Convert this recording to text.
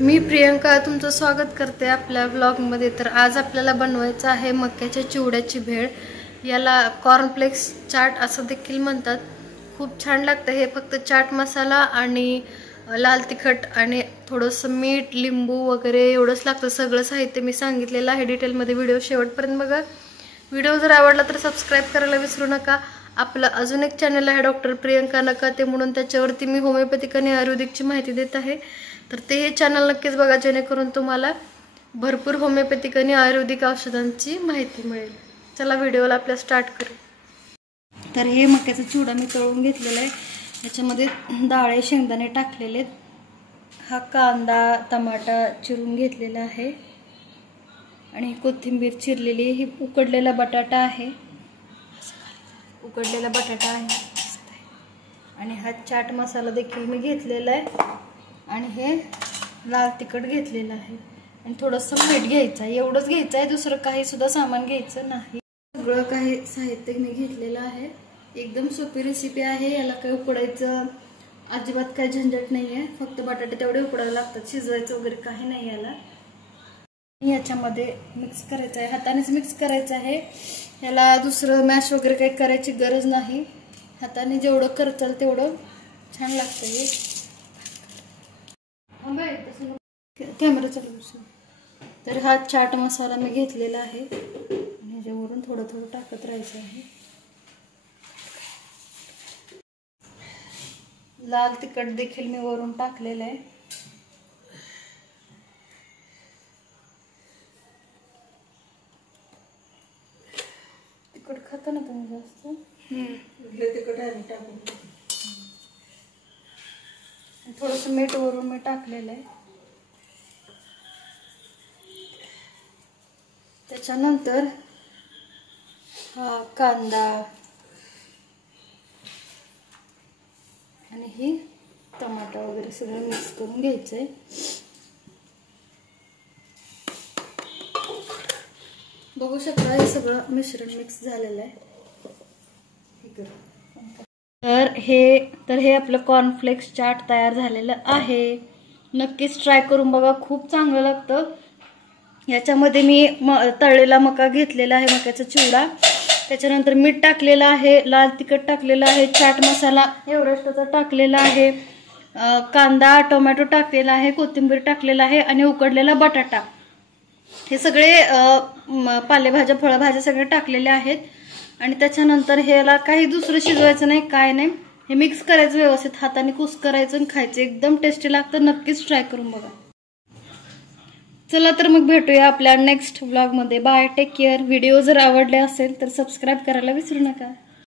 मी प्रियंका तुमचं स्वागत करते आपल्या व्लॉगमध्ये। तर आज आपल्याला बनवायचं आहे मक्याच्या चिवड्याची भेळ। याला कॉर्नफ्लेक्स चाट असं देखील म्हणतात। खूप छान लागतं हे। फक्त चाट मसाला आणि लाल तिखट आणि थोडंसं मीठ लिंबू वगैरे एवढंच लागतं। सगळं साहित्य मी सांगितलेलं आहे डिटेलमध्ये, व्हिडिओ शेवटपर्यंत बघा। व्हिडिओ जर आवडला तर सबस्क्राइब करायला विसरू नका। आपलं अजून एक चॅनल आहे डॉक्टर प्रियंका नकाते म्हणून, त्याच्यावरती मी होमिओपॅथिक आणि आयुर्वेदिकची माहिती देत आहे। तर ते हे चॅनल नक्कीच बघा, जेणेकरून तुम्हाला भरपूर होमिओपॅथिक आणि आयुर्वेदिक औषधांची माहिती मिळेल। चला व्हिडिओला आपल्या स्टार्ट करू। तर हे मक्याचा चिवडा मी तळून घेतलेला आहे। याच्यामध्ये डाळे शेंगदाणे टाकलेले आहेत। हा कांदा टमाटा चिरून घेतलेला आहे आणि कोथिंबीर चिरलेली। ही उकडलेला बटाटा आहे, उकडलेला बटाटा आहे आणि हा चाट मसाला देखील मी घेतलेला आहे आणि हे लाल तिखट घेतलेलं आहे आणि थोडंसं मीठ घ्यायचं आहे। एवढंच घ्यायचं आहे, दुसरं काही सुद्धा सामान घ्यायचं नाही। सगळं काही साहित्य मी घेतलेलं आहे। एकदम सोपी रेसिपी आहे। याला काही उकडायचं अजिबात काही झंझट नाही आहे। फक्त बटाटे तेवढे उकडायला लागतात, शिजवायचं वगैरे काही नाही याला। याच्यामध्ये मिक्स करायचं आहे, हातानेच मिक्स करायचं आहे। याला दुसरं मॅश वगैरे काही करायची गरज नाही। हाताने जेवढं करताल तेवढं छान लागतं हे। कॅमेरा चालू। तर हा चाट मसाला मी घेतलेला आहे आणि ह्याच्यावरून थोडं थोडं टाकत राहायचं आहे। लाल तिखट देखील मी वरून टाकलेलं आहे। तिखट खाता ना तुम्ही जास्त? तिखट आहे टाकून। थोडंसं मीठ वरून मी टाकलेलं आहे। त्याच्यानंतर हा कांदा आणि ही टमाटा वगैरे सगळं मिक्स करून घ्यायचंय। बघू शकता हे सगळं मिश्रण मिक्स झालेलं आहे। तर हे आपलं कॉर्नफ्लेक्स चाट तयार झालेलं आहे। नक्कीच ट्राय करून बघा, खूप चांगलं लागतं। याच्यामध्ये मी तळलेला मका घेतलेला आहे, मक्याचा चिवडा। त्याच्यानंतर मीठ टाकलेलं आहे, लाल तिखट टाकलेलं आहे, चाट मसाला एव्हरेस्टचा टाकलेला आहे, कांदा टोमॅटो टाकलेला आहे, कोथिंबीर टाकलेला आहे आणि उकडलेला बटाटा। हे सगळे पालेभाज्या फळभाज्या सगळे टाकलेले आहेत आणि त्याच्यानंतर ह्याला काही दुसरं शिजवायचं नाही, काय नाही। हे मिक्स करायचं व्यवस्थित, हाताने कुस करायचं आणि खायचं। एकदम टेस्टी लागतं, नक्कीच ट्राय करून बघा। चला तर मग भेटूया आपल्या नेक्स्ट व्लॉग मध्ये। Bye, take care. व्हिडिओ जर आवडले असेल तर सबस्क्राइब करायला विसरू नका।